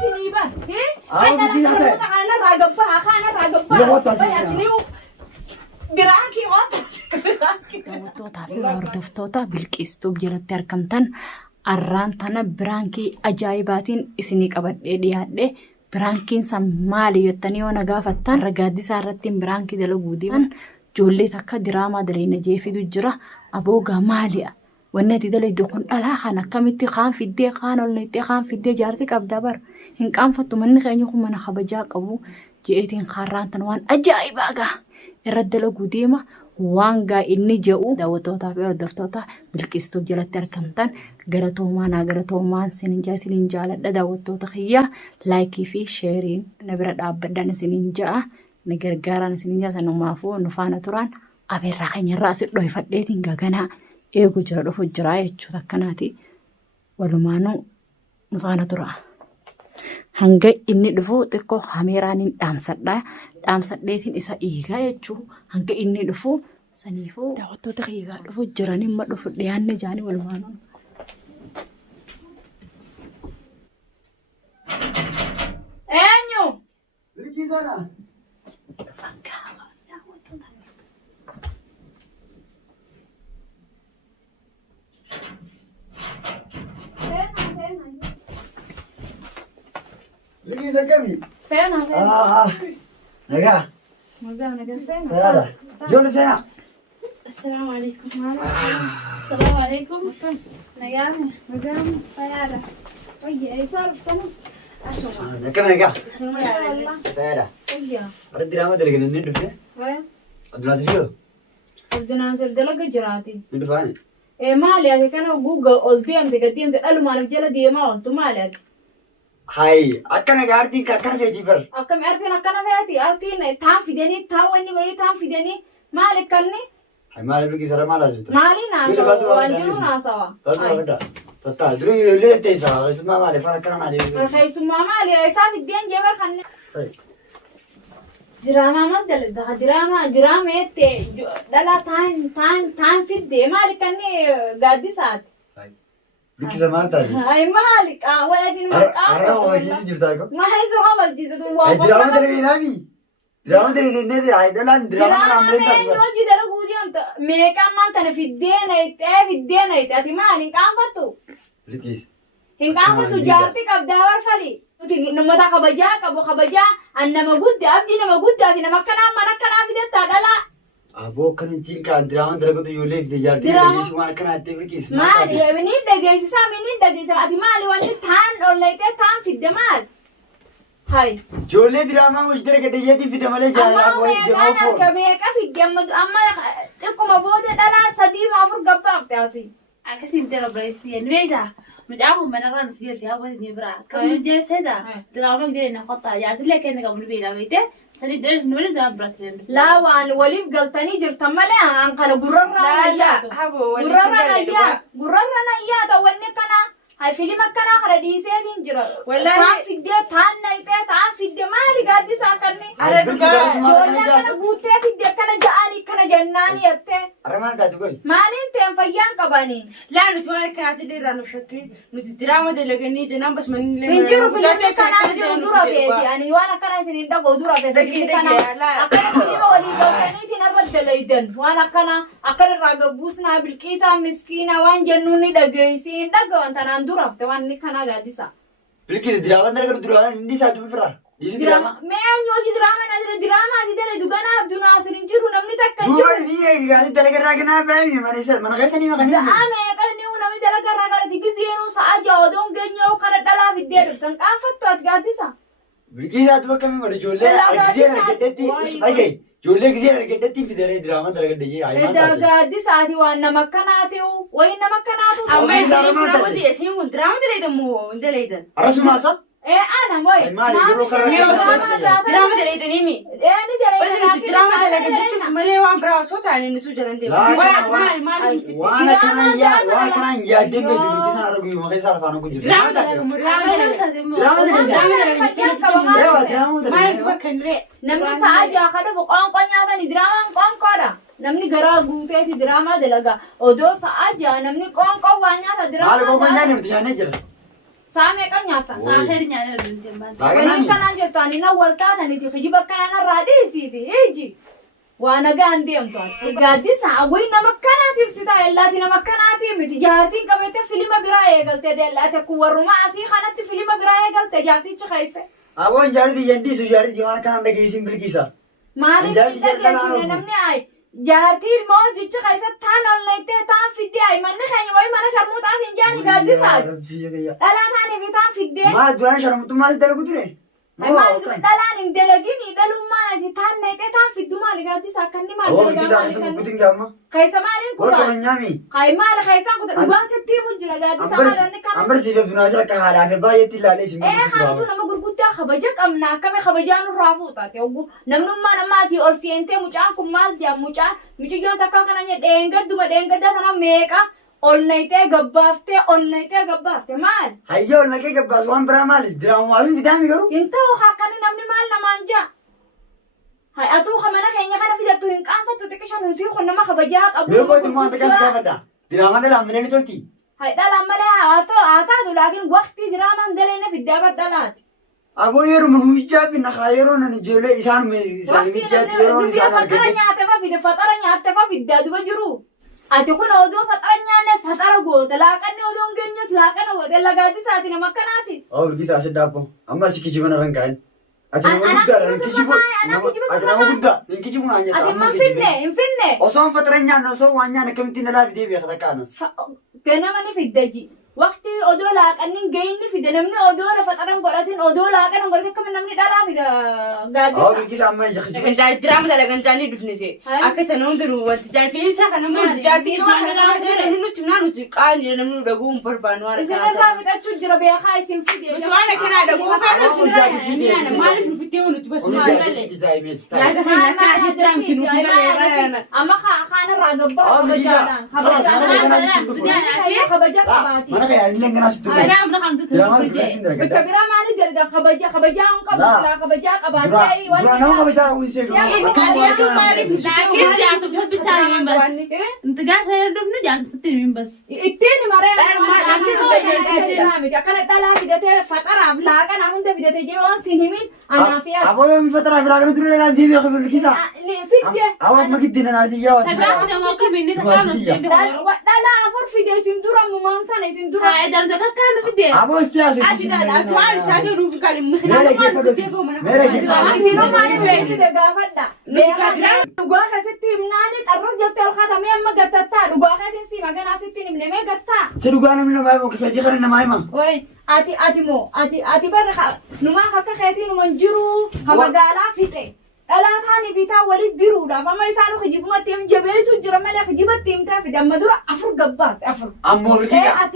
siniban. Kana ragabba biraanki wata. Daawwattootaa fi hordoftoota Bilqistuuf jalatti argamtan arraan tana biraankii ajaa'ibaatiin isinii qabadhee dhiyaadhe. Biraankiin san maali jettanii yoo na gaafattan ragaaddisaa irratti biraankii dalaguu deeman ijoollee takka diraamaa dareena jeefitu jira. Aboogaa maali'a? Wanni ati dalaydu kun dhalaa kan akkamitti kaan fiddee kaan ol neettee kaan fiddee jaartii qabdaa bar hin qaanfattu manni keenya kun mana kabajaa qabu je'eetiin harraan tan waan ajaa'ibaa gaa irratti dalaguu deema. Waan gaa inni jedhu daawwattootaa fi hordoftoota Bilqistuuf jalatti argamtan galatoomaan sinin jaaladha daawwattoota kiyya laayikii fi sheeriin na bira dhaabbadhaan sinin ja'a na gargaaraan sinin ja'a sanumaafuu nu faana turan abeerraa keenyarraa asi dhoofadheetiin gaganaa eegu jira dhufu jira jechuudha akkanaati walumaanuu nu faana tura. Hanga inni dhufu xiqqoo hameeraaniin dhaamsadheetiin isa eegaa jechuudha. Hanga inni dhufu saniifuu daawwattoota kiyyaa dhufu jiran imma dhufu dhiyaanne jaanii walumaanuu. Eenyu? Bilqisaadha. Bilqisa kami? Sena. Nagaa. Sena. Fayaadha. Ijoollee seenaa. Assalamualaikum. Nagame. Fayaadha. Wayya isa arfana. Akkana nagaa. Fayaadha. Wayya. Warra diraamaa dalagan inni dhufe. Addunyaa sirriyo. Addunaan sir dalaga jiraati. Ni dhufaani. Maali ati kana Google ol deemte gaddeemte dhalumaan jala deemaa ooltu maali ati? Hayi akkana gaa artiin akkana feetii bar. Akkami artiin akkana feeti? Artiin taan fidanii taan wanni godhanii taan fidanii maali kanni? Hayi maali Bilqisarra maal haasofta? Maali naasawa? Waan jiru naasawa? Totta durii ijoollee teessa keessumaa maali fara akkana maali? Keessumaa maali isaa fiddeen jeeba kanne. Diraamaa maal dalagda? Diraamaa ette dhala taan fiddee maali kanni gaaddisaati? Bilqisa maal taate? Hayi maali qaawwa adiin maqaa. Har'a hojiisi jirtaa qabu. Maali soo hojiisi tu waa. Hayi diraama dalaginaafi. Diraama dalaginee hayi dhalaan diraama kana amleen taatu. Diraama hojii dalaguu deemta meeqaan maantana fiddeen ayite ati maali hin qaanfattu? Bilqisa. Hin qaanfattu jaartii qabdaa barfali. Nuti namata kabajaa qabu kabajaa an nama guddaa abdii nama guddaati nama akkanaa mana akkanaa fidattaa dhalaa. Aboo akkana ittiin kaan diraama dalagatu ijoollee fide jaartii dhageessu waan akkana itti Bilqisa. Maali inni dhageessisa ati maali wanti taan ollaytee taan fidde maali? Hayi. Ijoollee diraamaa hojii dalagadayyeetiin fide malee jaalaaf wayii jamaa foon. Amma meeqa fidde amma xiqquma booda dhalaa 3-4 gabbaafte asii. Akkasiin darabreessi en beektaa mucaafu manarraa nuti jirti hawwata ni biraa kan jeesseedha diraamaa gidee na qotaa yaadillee kenna qabu ni beela beekte sanii dheeres nu waliin dama biraa ture. Laa waan waliif galtanii jirtan malee an kana gurrarra nayyaata wanni kana hay filim akkana kana dhiiseetiin jira. Taan fiddee taan nayitee taan fidde maali gaaddisaa kanni. Ijoollee kana guuttee fidde akkana ja'anii kana jennaani jettee. Arra maal taate goy? Maaliin ta'en fayyaan qabanii? Laa nuti waan akkanaatti irraa nu shakkii nuti diraama dalaganii jennaan bas manni illee. Injiru filimii kanaa jiru dura feeti ani waan akkana isin hin dhagoo dura feeti filimii kanaa akkana filima waliin galtaniitiin irra dalaydan waan akkana irraa gabbuusnaa Bilqisaa miskiina waan jennuun ni dhageessi hin dhagawan tanaan dura fite waan inni kanaa gaaddisa. Bilqisa diraamaa dalagatu duraan inni isaa tubi firaa. Diraamaa mee nyooji diraamaa na jira diraamaa ati dala dugana abduna asirin jiru namni takka jiru. Duuba ni eegaasi dalagarraa ganaa baay'ee mana keessa ni maqanii. Saame qanni namni dalagarraa kana tigizeenu sa'a jaawdoon geenyaa kana dhalaa fiddee dhuftan qaanfattu ati gaaddisa. Bilqisaatu bakka mi godhe ijoollee gisee argaddetti ayye ijoollee gisee argaddetti fidee diraamaa dalagadde ayi maal taate. Gaaddisaati waan nama akkanaati'u wayi nama akkanaatu. Amma isin diraama dalaydamoo hin dalaydan. Arrasumaasa. Ana boy. Maali yeroo karaa diraama dalaydan himi. Ni dalaydan. Diraama dalagan jechuuf malee waan biraa osoo taane nuti jalan deemu. Waan akkanaan yaaddee beeku Bilqisaan argu yoo keessa afaan kun jiru. Diraama dalagan. Maalitu bakka hin ree. Namni sa'a ja'a kadhafu qoonqoo nyaatani diraamaan qoonqoodha. Namni garaa guuteeti diraamaa dalaga. Odoo sa'a ja'a namni qoonqoo waa nyaata diraamaa. Maali qoonqoo nyaanni nuti nyaannee jira. Saamee kan nyaata. Saakeri nyaanee dhufeen baate. Waliin kanaan jettu ani na wal taataniiti kijiba kanarraa dhiisiiti hiji. Waa nagaan deemtu ati. Gaaddisa awwii nama akkanaatiif sitaa ellaati nama akkanaatiif miti. Jaartiin qabattee filima biraa eegalte deellaate kun warruma asii kanatti filima biraa eegalte jaartichi keessa. Aboon jaartii yandiisu jaartii waan kanaan dhageessin bilkiisa. Maaliif hin dhageessine namni ayi. Jaartii ilmoo jicha keessa taan olnaytee taan fiddee ayi manni keenya wayii mana sharmuuxaa siin jaani gaaddisaati. Dhalaa taaniif taan fiddee. Maal duraan sharmuuxummaa si dalagu ture? Dhalaan hin dalagini dhalummaan ati taan naytee taan fiddu maali gaaddisa akkanni maal dalagaa? Bilkiisa keessa mukkutiin gaamma. Keessa maaliin kutaa? Warra manyaami. Hayi maal keessaan kutaa dhugaan sitti himu jira gaaddisa maalanni kan. Ambarsiifee dunaas akka haadhaaf baay'eetti ilaalee isin haatu nama gurguddaa kabaja qabna akkame kabajaa nurraa fuutaate oggu namnummaa nama asii ol seentee mucaan kun maal jedha mucayyoon takka kana dheengadduma dheengaddaa tana meeqa olnaytee gabbaaftee maal? Hayyoo olnaqee gabbaas waan biraa maali? Diraamumaafin fitaami garuu? Hin ta'u akkani namni maal namaan jaa? Hay atuu kamana keenya kana fidattu hin qaanfattu xiqqisha nuti kun nama kabajaa qabu. Beekooti moo anta kas gaafadha? Diraamaa dhalaan mineen tolti? Hay dhalaan malee haa taatu laakiin waqtii diraamaan galeenne fiddaa badhalaati. Aboo yeroo muumichaa fi nakaa yeroo nan ijoollee isaan mijaatti yeroo isaan argate. Fatara nyaatefa fiddaa duba jiru. Ati kun odoo fatara nyaannes fatara goota laaqanni odoo hin geenyes laaqana goota lagaaddisaati nama akkanaati. Bilkiisa asi daabbo amma si kijiba na rankaa'in. Ati nama guddaadha hin kijibu. Ati nama guddaa hin kijibu naan jetta. Ati hin finne. Osoo fatara nyaanne osoo waan nyaanne akkamittiin alaa fidee beeka takkaanas. Ganama ni fiddaji. Waqti odoo laaqanni geenni fide namni odoo lafa xaran godhatin odoo laaqana godhate akkama namni dhalaa fida gaaddisa. Bilkiisa amma ija kijibu. Ganjaa diraama dalaganjaa ni dhufne see. Akka tanuu hundinuu wanti jaarfiinsa kana mul'isa jaartii qaba kana kana jedhe nuti nuti qaanii namni dhaguu hin barbaannu waan isin irraa fixachuu jira beekaa isin fide. Nuti waan akkanaa dhaguu fedhu sun maaliif nu fidee nuti basu yaada kana akkana diraamti nu fidee amma kaanirraa gabbaa kabaja qabaati. Mana kayak ini yang nasi tu. Bika biraa maali jedha kabajaa hin qabu silaa kabajaa qabaatee Duraan nama kabajaa qabu isee Laakiin jaartu bicha hin bas. Intigaa sayar dufnu jaartu sitti hin bas. Ittiin maree akkana dhalaa fidatee faxaraaf laaqana hunda fidatee jee waan sin himin anaaf yaa. Aboo yoo fataraaf laaqana ture naa deebi'ee qabu bilkisa. Fidde. Awwa amma giddina naa si yaa. Tagaa nama akka minni tagaa nu sitti dhalaa afur fide isin dura mumaan tana isin dura. Haa darda kakkaa nu fidee. Aboo istiyaa sun. ati dhala ati waan taatee nuuf kan Meera geeffadhu. Sino maaliif fide gaafadha. Dhugaa keessatti himnaani xarra jettee ol kaatamee amma gattattaa dhugaa keessatti si maganaa sitti himne mee gattaa. Si dhugaa namni namaa himu keessatti kan namaa hima. Wai ati barra numaa akka keetii numan jiru magaalaa fixe. Dhalaa taanii bitaa walitti diruudhaaf amma isaan hojibumatti him jabeessu jira malee hojibatti himtaa fide amma dura afur gabbaaste afur. Ammoo bilkisa.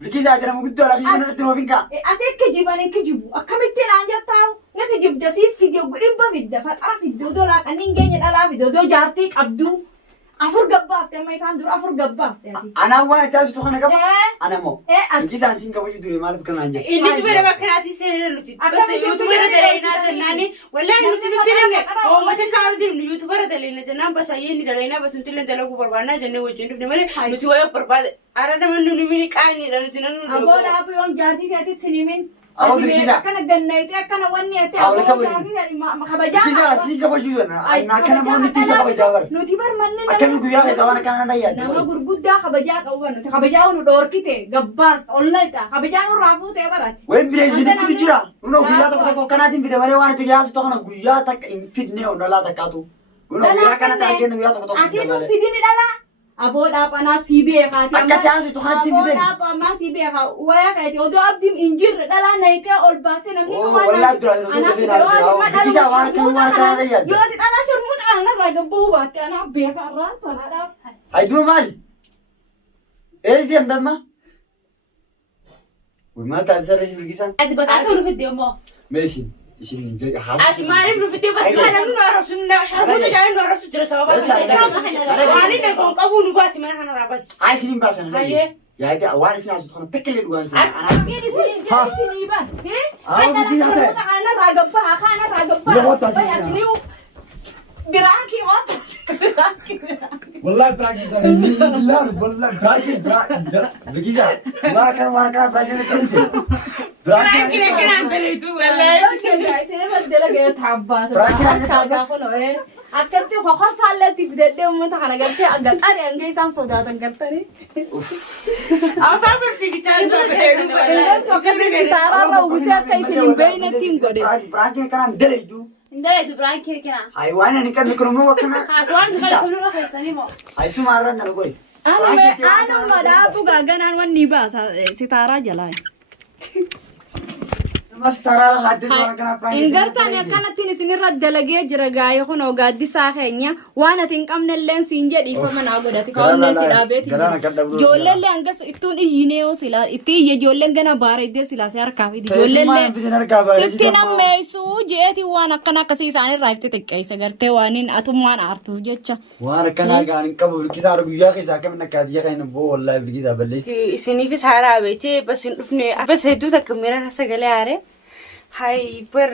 Bilkisa ati nama guddaa lafi mana irratti roofinka. Ati kijiban hin kijibu akkamittiin aan jettaa na kijibda siif fide dhibba fidda faxara fidde odoo laaqanii hin geenye dhalaa fide odoo jaartii qabdu. Afur gabbaafte amma isaan dura afur gabbaafte. Anaa waan itti asitu kana qaba. Ana moo. Bilkisaan siin kabaju dure maaliif kanaan jedhe. inni dubara bakkanaati seenaa nuti bas yuutubara dalaynaa jennaani wallahi nuti bichilenne uummata kaanu jirnu yuutubara dalaynaa jennaan bas ayyeeni dalaynaa bas nuti illee dalaguu barbaannaa jennee wajjin dhufne malee nuti wayii barbaade ara naman nuni mini qaaniidha nuti nan nu Aboo dhaabuu yoon jaartii ta'etti sinimin. Aboo bilkisa. Akkana gannaayitee akkana wanni ati Aboo aboo jaartii kabajaa. Bilkisa siin kabaju dure. Akkana moo nuti isa kabajaa bara. Nuti bar manni Akkami guyyaa keessa waan akkana nan yaadde. nama gurguddaa kabajaa qabu nuti kabajaa nu dhoorkite gabbaas ollayta kabajaa nu raafutee barati. Wen bineensini fidu jira. Nuno guyyaa tokko tokko akkanaatiin fide malee waan itti yaasu tokko guyyaa takka hin fidne ondolaa takkaatu. Nuno guyyaa kana taa'ee guyyaa tokko tokko Ati fide tu malee. fidini dhala. Aboo dhaapanaa sii beekaati. Akka taasisu kanatti fide. Aboo dhaapamaa sii beeka waya keeti odoo abdiin hin jirre dhalaa nayitee ol baasee namni nu waan Wallaahi duraan osoo dafee naaf bilkisa waan akkami waan akkana nan yaadde. yoo ati dhalaa sharmuuxa anarraa gabbuu baatte anaa beeka irraa tanaadhaaf. Ayduu maali? Ees deemtamma? Maal taate sarreessi bilkisaan? Ati bakka akka nu fidee immoo. Meesin isin ati maaliif nu fidee bas kana nu arrabsu sharmuuta jaalin nu arrabsu jira sababa maaliin eegoon qabuu nu baasi mana kanarraa bas Ay isinin baasan Hayyee. yaadde waan isin haasoftu kana takka illee dhugaan isin. Akkamiin isinii ban? Aboo bilkisa ta'e. Sharmuuxa kanarraa gabbaa kanarraa gabbaa. Yoo ta'e. Biraanki wata. Wallahi prankii ta'e. Billaan wallahi prankii bilkisa. Waan akkana prankii ta'e. Prankiin akkanaan daleetu wallaahi. Isinirra dalagee taabbaatu. Prankiin akka Akkaataa kunoo akkatti hokorsaalleetti fidadhee uummata kana gartee gaxaari hanga isaan sodaatan gartanii. Afaan fiigichaa dura fedheeru. Taaraarra uwwisee akka isin hin beeynetti hin godhe. Prankiin akkanaan daleetu. Indaleetu biraankii kina. Waan ani kan mikromoo akkana. Haasawaan dukkan kunirra keessanii moo. Aisuma arran kana goy. Anuma dhaabu gaaganaan wanni baasa sitaaraa jalaa. Mas tarala hadis waan kana prank. Ingartaan akkanatti isinirra dalagee jira gaayee kunoo gaaddisaa keenya waan ati hin qabnelleen siin jedhiifama naa godhate kaawwannee si dhaabeeti. Ijoolleellee hangas ittuun iyyinee yoo silaa itti iyya ijoolleen gana baareeddee silaa si harkaa fidi. Ijoolleellee sitti nammeessuu jeeti waan akkana akkasii isaanirraa ifti xiqqeessa gartee waaniin atummaan aartuuf jecha. Waan akkanaa gaan hin qabu bilkisaa guyyaa keessaa akkamiin akka biyya kana boo wallahi bilkisaa balleessi. Isiniifis haaraa beekte bas hin dhufne bas hedduu takka miira sagalee aare. Hai ber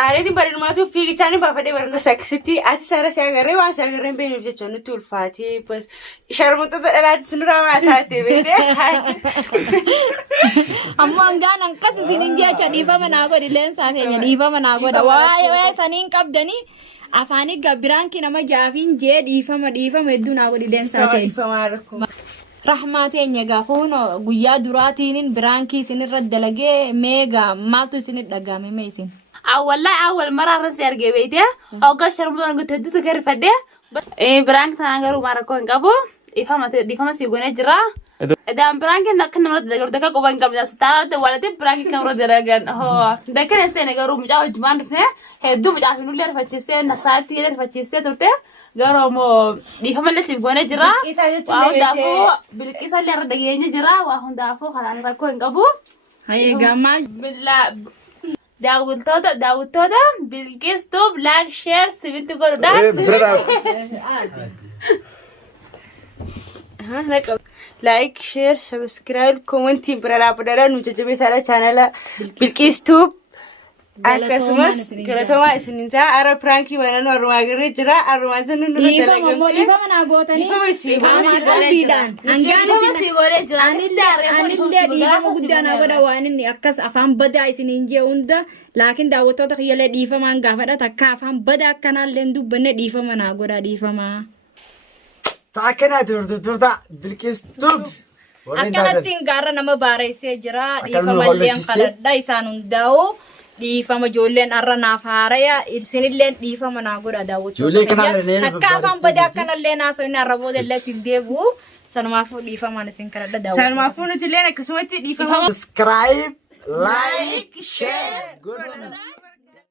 areetiin bareedumaatu fiigichaan baafadhee barnoota sakkisitti ati saara si agarree waan si agarree hin beekneef jechuun nutti ulfaatee bas sharmuuxota dhalaatti sinirraa waasaatee beekte. Ammoo hangaan akkas isinin jecha dhiifama naa godhi leensaa keenya dhiifama naa godha waa'ee saniin qabdanii afaanii gabbiraankii nama jaafiin jee dhiifama hedduu naa godhi leensaa keenya. Rahmaa teenya gaafuun guyyaa duraatiin biraankii isinirra dalagee meegaa maaltu isinit dhagahame mee isin? Awwal maraarra si argee beekte hoggaa sharmuuxaan guutuu hedduutu gadi fadhee biraanki tanaan garuu maarakkoo hin qabu dhiifama si goonee jira. Edaan biraankiin akka namatti dalagan akka quba hin qabne asitaarratti walatti biraankiin kan irra dalagan dakkan esseen garuu mucaa wajjumaan dhufne hedduu mucaa fi nullee rifachiistee nasaatti illee rifachiistee turte garuu immoo dhiifamallee siif goonee jira. Waa hundaafuu bilqiisa illee irra dhageenya jira waa hundaafuu kanaan rakkoo hin qabu. Egaa maal? Daawwattoota bilqistuuf laayik sheer sibitti godhuudhaan. Like, share, subscribe, comment, biraadhaa nu jajjabeessaa channel bilqistuuf akkasumas galatooma isinin jaa ara pranki banan warumaa garee jira arumaa sannu nu dalagamte dhiifama naa gootanii dhiifama si godhee jira anillee dhiifama guddaa naa godha waan inni akkas afaan badaa isinin jee hunda laakiin daawwattoota kiyyallee dhiifamaan gaafadha takka afaan badaa akkanaallee dubbanne dhiifama naa godha dhiifama. Taakkanaa turtuuta bilkistuuf. Akkanattiin gaarra nama baareessee jira dhiifamallee kadhadha isaan hundaa'u. Dhiifama ijoolleen arra naaf haaraya isinillee dhiifama naa godha daawwattoota. Akka afaan badaa akkanallee naasoo inni arra booda illee ittiin deebi'u sanumaafuu dhiifamaan isin kadhadha daawwattoota. Sanumaafuu nuti illee akkasumatti dhiifama. Subscribe, like, share.